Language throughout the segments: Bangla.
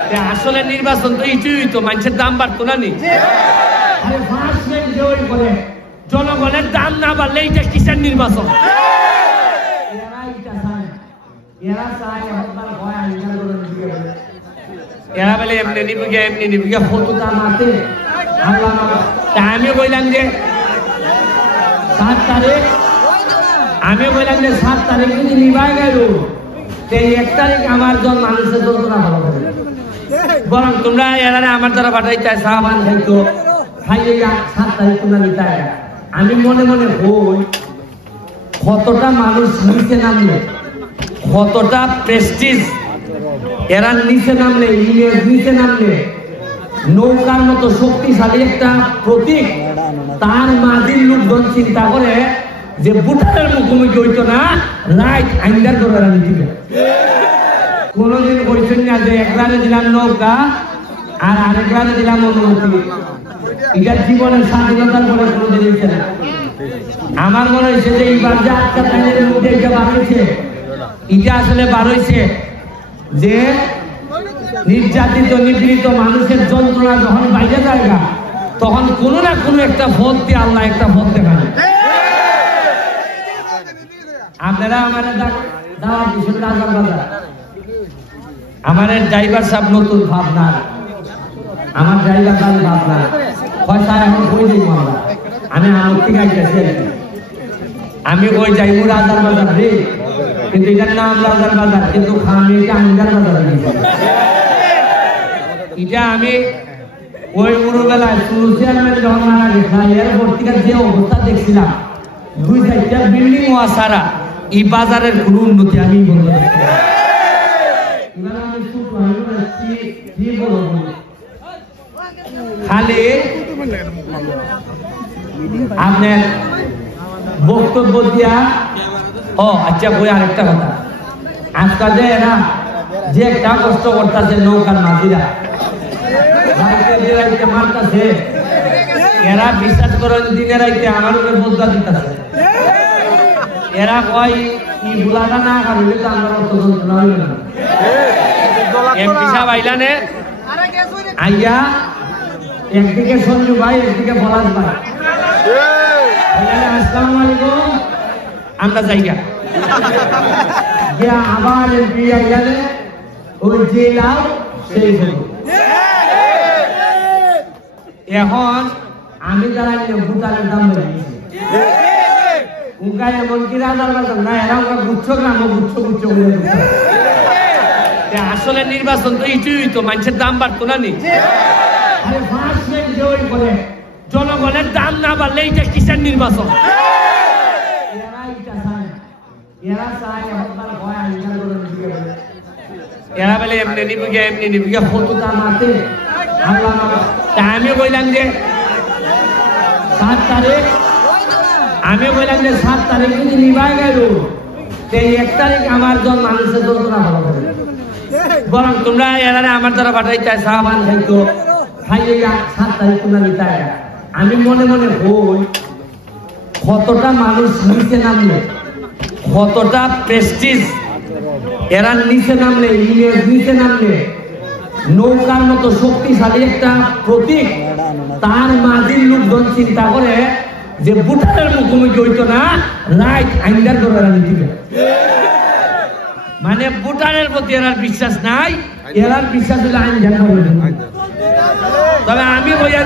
আসলে নির্বাচন তো এইটুই তো মানুষের দাম বাড়তো না নি জনগণের দাম না বাড়লে এইটা কিসের নির্বাচন এরা বলে এমনি নিবিকে কত দাম আছে আমি বললাম যে 7 তারিখ যদি 7 তারিখ যদি নিবাই গেল 1 তারিখ আমার জন মানুষের যন্ত্রণা ভালো হবে বরং তোমরা এরা আমার দ্বারা পাঠাই চাই সাহাবান খাইতো খাইয়ে 7 তারিখ তোমরা নিতে আমি মনে মনে বই কতটা মানুষ নিচে নামলে কতটা প্রেস্টিজ এরা নিচে নামলে ইমেজ নিচে নামলে নৌকার মতো শক্তিশালী একটা প্রতীক তার মাঝির লোকজন চিন্তা করে যে ভুটানের মুখোমুখি হইতো না রাইট আইন্দার করে এরা নিতে কোনদিন বলছেন না যে একবারে দিলাম নৌকা আর আরেকবারে দিলাম অনুমতি এটা জীবনের স্বাধীনতার পরে কোনদিন হয়েছে না আমার মনে হয়েছে যে এইবার যে 8টা টাইমের মধ্যে এটা বার হয়েছে এটা আসলে বার হয়েছে যে নির্যাতিত নিপীড়িত মানুষের যন্ত্রণা যখন বাইরে জায়গা তখন কোনো না কোনো একটা ভোট দিয়ে আল্লাহ একটা ভোট দেখান আপনারা আমার দাওয়াত দিচ্ছেন রাজার বাজার আমার ড্রাইভার সাহেব নতুন ভাবনা আমার ড্রাইভার সাহেব ভাবনা পয়সা এখন কই দিব আমরা আমি আমার থেকে আইতেছি আমি ওই যাইবো রাজার বাজার রে কিন্তু এটার নাম রাজার বাজার কিন্তু আমি এটা আঙ্গার বাজার এটা আমি ওই মুরুবেলায় শুরু চেয়ারম্যান যখন মারা গেছে এয়ারপোর্ট থেকে যে অবস্থা দেখছিলাম 2-4টা বিল্ডিং হওয়া সারা এই বাজারের কোনো উন্নতি আমি বলতে খালি আপনার বক্তব্য দিয়া আচ্ছা বই আরেকটা কথা আজকাল যে এরা যে একটা কষ্ট করতেছে নৌকার মাঝিরা মারতেছে এরা বিশ্বাস করেন দিনের রাইতে আমার উপরে বোঝা দিতেছে এরা কয় ই বুলাটা না কারণে তো আমার অর্থ যন্ত্রণা হইল না এমপি সাহেব আইলানে আইয়া একদিকে সঞ্জু ভাই একদিকে পলাশ ভাই আসসালামু আলাইকুম আমরা জায়গা গিয়া আবার এমপি আইলানে ওই যে লাভ সেই এখন আমি যারা ভুটানের দাম বেড়েছি উনকা এমনকি রাজার বাজার না এরা ওরা গুচ্ছ গ্রাম গুচ্ছ আসলে নির্বাচন তো এইটুই তো মানুষের দাম বাড়তো না নি জনগণের দাম না বাড়লে এইটা কিসের নির্বাচন এরা বলে এমনি নিবিকে কত দাম আছে আমি বললাম যে 7 তারিখ যদি নিবাই গেল 1 তারিখ আমার জন মানুষের যন্ত্রণা ভালো হবে বরং তোমরা এরা আমার দ্বারা পাঠাই চাই সাহাবান খাইতো খাইয়ে 7 তারিখ তোমরা নিতে আমি মনে মনে বই কতটা মানুষ নিচে নামলে কতটা প্রেস্টিজ এরা নিচে নামলে ইমেজ নিচে নামলে নৌকার মতো শক্তিশালী একটা প্রতীক তার মাঝির লোকজন চিন্তা করে যে ভুটানের মুখোমুখি হইতো না রাইট আইন্দার করে এরা নিতে মানে ভুটানের প্রতি এরার বিশ্বাস নাই এরার বিশ্বাস হলে আইন জানা হইল তবে আমি হইয়া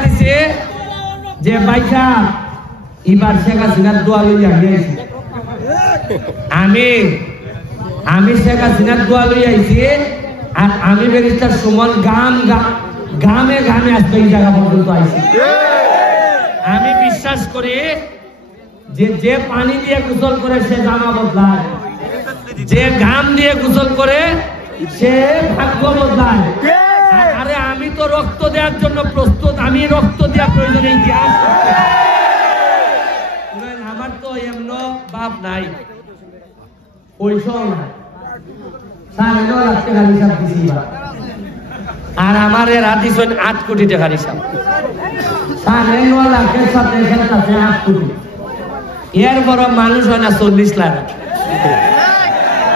দিছি যে বাইসা এবার শেখ হাসিনার দোয়া লইয়া গিয়েছি আমি শেখ হাসিনার দোয়া লইয়া আইছি আর আমি ব্যারিস্টার সুমন গ্রামে আসতে এই জায়গা পর্যন্ত আইছি আমি বিশ্বাস করি যে পানি দিয়ে গোসল করে সে জামা বদলায় যে ঘাম দিয়ে গোসল করে সে ভাগ্য বদলায় আরে আমি তো রক্ত দেওয়ার জন্য প্রস্তুত আমি রক্ত দেওয়া প্রয়োজনে ইতিহাস আমার তো এমন বাপ নাই পয়সাও নাই 9.5 লাখ টাকা হিসাব দিছি আর আমার রাত দিচ্ছেন 8 কোটি টাকার হিসাব 9.5 লাখের সাথে 8 কোটি এর বড় মানুষ হয় না 40 লাখ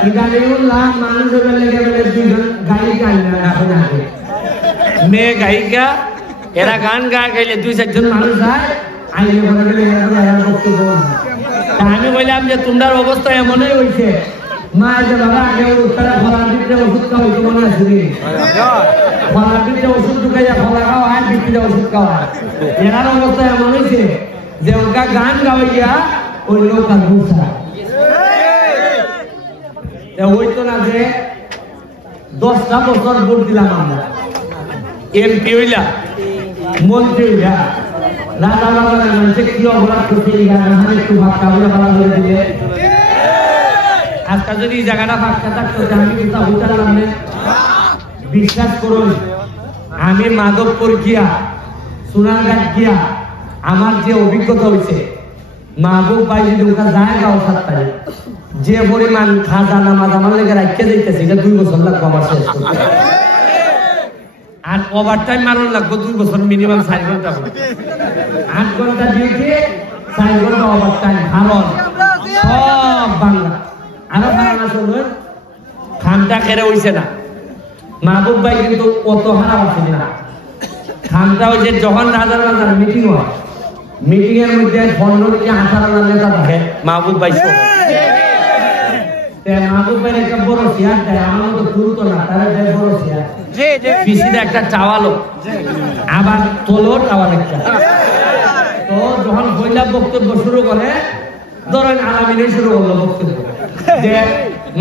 ইদানিউল্লাহ মানুষের লেগে বলে দুইজন গায়িকা এখন আগে মেয়ে গায়িকা এরা গান গায় গাইলে 2-4 জন মানুষ যায় আইলে বলে গেলে এরা বক্তব্য তা আমি বললাম যে তোমার অবস্থা এমনই হয়েছে মা যে বাবা আগে উত্তরা ফলার দিতে ওষুধ খাওয়া হইতো মনে আছে ফলার দিতে ওষুধ ঢুকাইয়া ফলা খাওয়া হয় বিক্রিতে ওষুধ খাওয়া এনার অবস্থা এমন হয়েছে যে ওটা গান গাওয়াইয়া ওই নৌকা ঘুরছা হইতো না যে 10টা বছর ভোট দিলাম আমরা এমপি হইলা মন্ত্রী হইলা রাজা বাবা মানুষে কি অপরাধ করতে একটু ভাত কাবুলে ভাড়া করে দিলে আজকাল যদি এই জায়গাটা ফাঁকা থাকতো আমি কিন্তু উঠালাম না বিশ্বাস করুন আমি মাধবপুর গিয়া সোনারঘাট গিয়া আমার যে অভিজ্ঞতা হয়েছে মাহবুব ভাই যদি ওখানে যায় গাও 7 তারিখ যে পরিমাণ খাজানা মাদামার লেগে রাখতে দিতেছে এটা 2 বছর লাগবে আমার শেষ করতে আর ওভার টাইম মারণ লাগবে 2 বছর মিনিমাম 4 ঘন্টা 8 ঘন্টা ডিউটি 4 ঘন্টা ওভার টাইম কারণ সব বাংলা আরো বাংলা শুনুন খানটা খেরে হইছে না মাহবুব ভাই কিন্তু কত খারাপ আছে না খানটা ওই যে যখন রাজার বাজার মিটিং হয় মিটিং এর মধ্যে 15 থেকে 18 নেতা থাকে মাহবুব ভাই সহ মাহবুব ভাই একটা বড় চেয়ার দেয় আমার মতো দ্রুত না তারা দেয় বড় চেয়ার পিছিয়ে একটা চাওয়ালো আবার তোলো টাওয়াল একটা তো যখন বইলা বক্তব্য শুরু করে ধরেন আলামিনে শুরু করলো বক্তব্য যে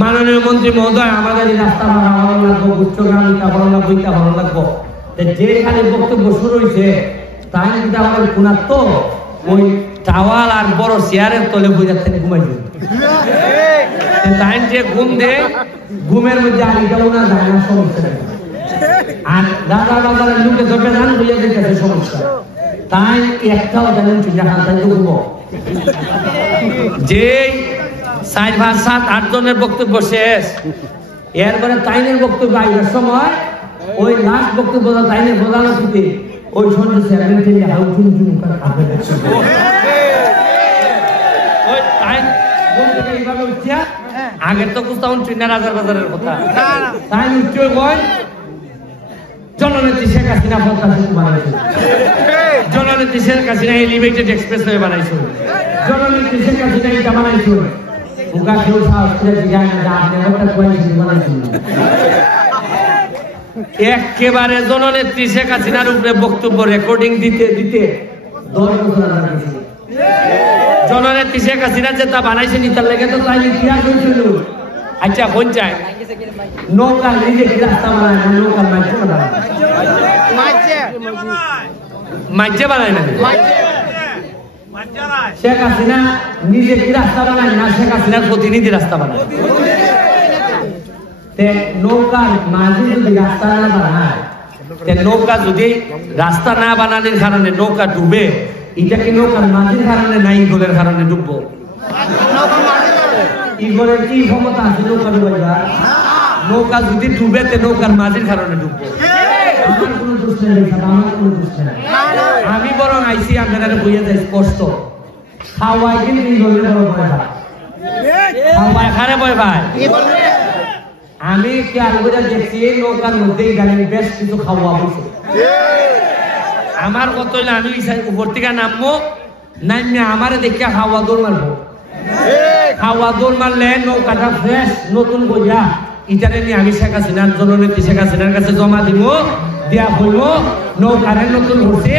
মাননীয় মন্ত্রী মহোদয় আমাদের এই রাস্তা ভালো লাগবো গুচ্ছগ্রাম ইটা ভালো লাগবো ইটা ভালো লাগবো যেখানে বক্তব্য শুরু হয়েছে তাই কিন্তু আমাদের কোনার তো ওই টাওয়াল আর বড় চেয়ারের তলে বই যাচ্ছে ঘুমাই তাই যে ঘুম দে ঘুমের মধ্যে আগে ওনার যায় না সমস্যা আর রাজা বাজারের লোকে ধরবে ধান বইয়া দিতেছে সমস্যা তাই একটাও জানেন চিন্তা তাই তো ঘুমো যে 4-5-7-8 জনের বক্তব্য শেষ এরপরে তাইনের বক্তব্য আইবার সময় ওই লাস্ট বক্তব্য তাইনের বোঝানো থেকে ওই সন্ধ্যে চেয়ারম্যান থেকে হাউচুন চুন করে আপনি দেখছেন ওই তাই বলতে এইভাবে উঠিয়া আগের তো কুস্তাউন চিন্না রাজার বাজারের কথা তাই উঠে কয় জননেত্রী শেখ হাসিনা বানাইছে জননেত্রী শেখ হাসিনা এলিভেটেড এক্সপ্রেসওয়ে বানাইছে জননেত্রী শেখ হাসিনা এটা বানাইছে উকা কেউ সাহস করে জিজ্ঞাসা না যে আপনি একটা কোয়ালিটি বানাইছেন একেবারে জননেত্রী শেখ হাসিনার উপরে বক্তব্য রেকর্ডিং দিতে দিতে 10 বছর লাগছে জননেত্রী শেখ হাসিনা যেটা বানাইছেন তার লেগে তো তাই ইতিহাস হয়েছিল আচ্ছা কোন চাই নৌকা নিজে কি রাস্তা বানায় না নৌকা মাঝে বানায় মাঝে বানায় না শেখ হাসিনা নিজে কি রাস্তা বানায় না শেখ হাসিনার প্রতিনিধি রাস্তা বানায় নৌকার মাঝে যদি রাস্তা না বানায় নৌকা যদি রাস্তা না বানানোর কারণে নৌকা ডুবে এটা কি নৌকার মাঝের কারণে না ইগলের কারণে ডুববো ইগলের কি ক্ষমতা আছে নৌকা ডুবাইবা নৌকা যদি ডুবে নৌকার মাঝের কারণে ডুববো আমার কোনো দোষ নেই আমার কোনো দোষ নেই আমি বরং আইসি আপনারা বুঝে যাই স্পষ্ট খাওয়াই কিন্তু ইগলের বড় ভয় ভাই খাওয়াই খারে ভয় ভাই আমি খেয়াল করে দেখছি নৌকার মধ্যে ইদানিং বেশ কিছু খাওয়া হয়েছে আমার কত হইলে আমি উপর থেকে নামবো নামিয়ে আমারে দেখে খাওয়া দৌড় মারবো খাওয়া দৌড় মারলে নৌকাটা ফ্রেশ নতুন বইয়া ইটারে নিয়ে আমি শেখ হাসিনার জননেত্রী শেখ হাসিনার কাছে জমা দিব দেয়া হইব নৌকারে নতুন করছে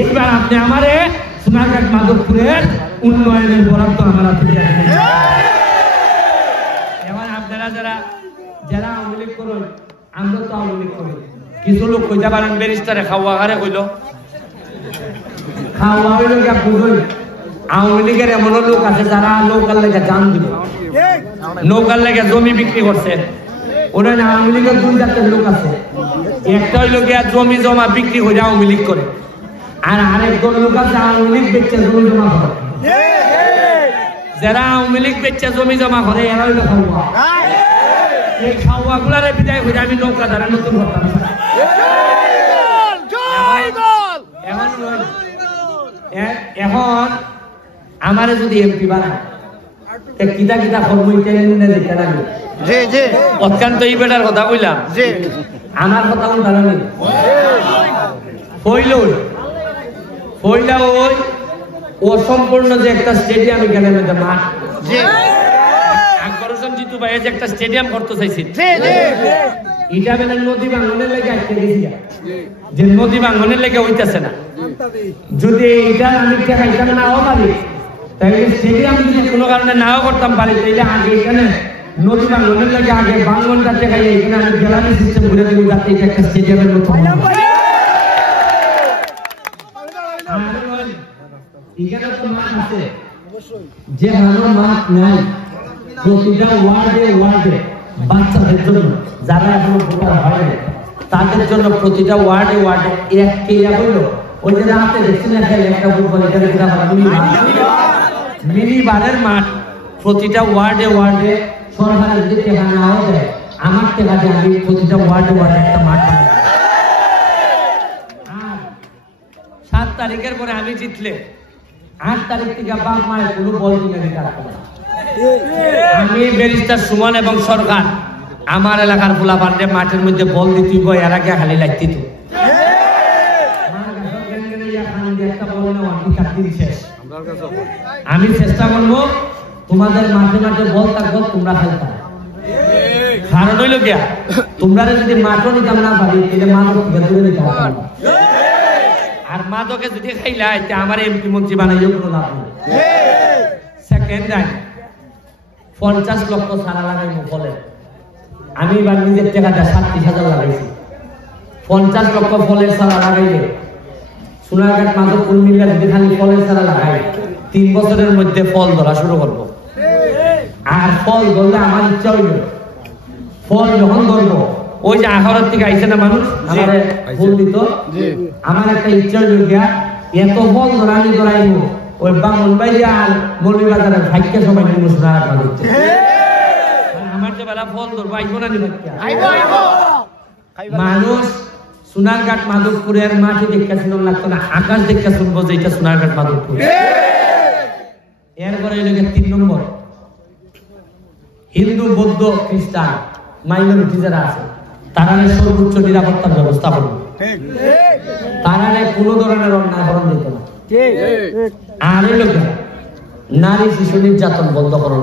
এবার আপনি আমারে সোনারঘাট মাধবপুরের উন্নয়নের বরাদ্দ আমার হাতে এবার আপনারা যারা আওয়ামী লীগ করুন আমরা তো আওয়ামী লীগ করি কিছু লোক কইতে পারেন ব্যারিস্টারে খাওয়া ঘরে কইল খাওয়া হইল গিয়া বুঝুন আওয়ামী লীগের এমন লোক আছে যারা নৌকার লেগে জান দিব নৌকার লেগে জমি বিক্রি করছে ওরা আওয়ামী লীগের 2 জাতের লোক আছে একটা হইল গিয়া জমি জমা বিক্রি করে আওয়ামী লীগ করে আর আরেকজন লোক আছে আওয়ামী লীগ বেচে জমি জমা করে যারা আওয়ামী লীগ বেচে জমি জমা করে এরা হইল খাওয়া এই খাওয়া গুলারে বিদায় হয়ে আমি নৌকা দ্বারা নতুন করতাম এখন আমারে যদি এমপি বানায় কিতা কিতা কর্ম লিখে জি জি অত্যন্ত এই বেটার কথা কইলাম জি আমার কথা কোন ধারণা ফইলা ওই অসম্পূর্ণ যে একটা স্টেডিয়াম এখানে মধ্যে মাঠ জি আকবর হোসেন জিতু ভাই যে একটা স্টেডিয়াম করতে চাইছি জি জি এটা মানে নদী ভাঙনের লেগে আটকে গেছি যে নদী ভাঙনের লেগে হইতেছে না যদি এটা আমি খাইতাম নাও পারি তাহলে স্টেডিয়াম যদি কোনো কারণে নাও করতাম পারি তাহলে আগে এখানে নদী ভাঙনের লেগে আগে ভাঙনটা দেখাই এখানে আমি গ্যালারি সিস্টেম করে দিব যাতে এটা একটা স্টেডিয়ামের মতো এখানে তো মাঠ আছে যে ভালো মাঠ নাই প্রতিটা ওয়ার্ডে বাচ্চাদের জন্য যারা এখনো ভোটার হয় না তাদের জন্য প্রতিটা ওয়ার্ডে এক কেয়া হইল ওই যে রাতে দেখছেন একটা ফুটবল মিনি বারের মাঠ প্রতিটা ওয়ার্ডে সরকারের যদি টেকা নাও দেয় আমার টেকা দিয়ে আমি প্রতিটা ওয়ার্ডে একটা মাঠ বানাই। আর 7 তারিখের পরে আমি জিতলে 8 তারিখ থেকে বাপ মায়ের কোনো বল কিনে দিতে পারবে না। আমি ব্যারিস্টার সুমন এবং সরকার আমার এলাকার পোলা পান্ডে মাঠের মধ্যে বল দিতে গো এর আগে খালি লাগতি তো আমি চেষ্টা করবো তোমাদের মাঠে মাঠে বল থাকবো তোমরা খেলতে কারণ হইল গিয়া তোমরা যদি মাঠও নিতাম না পারি তাহলে মাঠও দূরে নিতে পারবো আর মাদকে যদি খাইলা আমার এমপি মন্ত্রী বানাইও কোনো লাভ নেই। সেকেন্ড টাইম 50 লক্ষ সারা লাগাইব ফলে আমি এবার নিজের টাকা দিয়ে 37,000 লাগাইছি 50 লক্ষ ফলের সারা লাগাইলে সোনারঘাট মাধবপুর মিলে যদি খালি ফলের সারা লাগাই 3 বছরের মধ্যে ফল ধরা শুরু করব। আর ফল ধরলে আমার ইচ্ছা হইল ফল যখন ধরবো ওই যে আহরের থেকে আইসে না মানুষ আমাদের ফুল দিত আমার একটা ইচ্ছা হইল গিয়া এত ফল ধরাইব ওই বামন ভাই আর মৌলী বাজারের ভাগ্যে সবাই নিব সোনারঘাট মাধবপুর আমার যে বেলা ফল ধরবো আইব না নিব মানুষ সোনারঘাট মাধবপুরের মাটি দেখে শুনন লাগতো না আকাশ দেখে শুনবো যে এটা সোনারঘাট মাধবপুর। এরপরে 3 নম্বর হিন্দু বৌদ্ধ খ্রিস্টান মাইনরিটি যারা আছে তারা সর্বোচ্চ নিরাপত্তার ব্যবস্থা করবে তারা কোনো ধরনের অন্যায় করণ দিত না। আর নারী শিশু নির্যাতন বন্ধ করার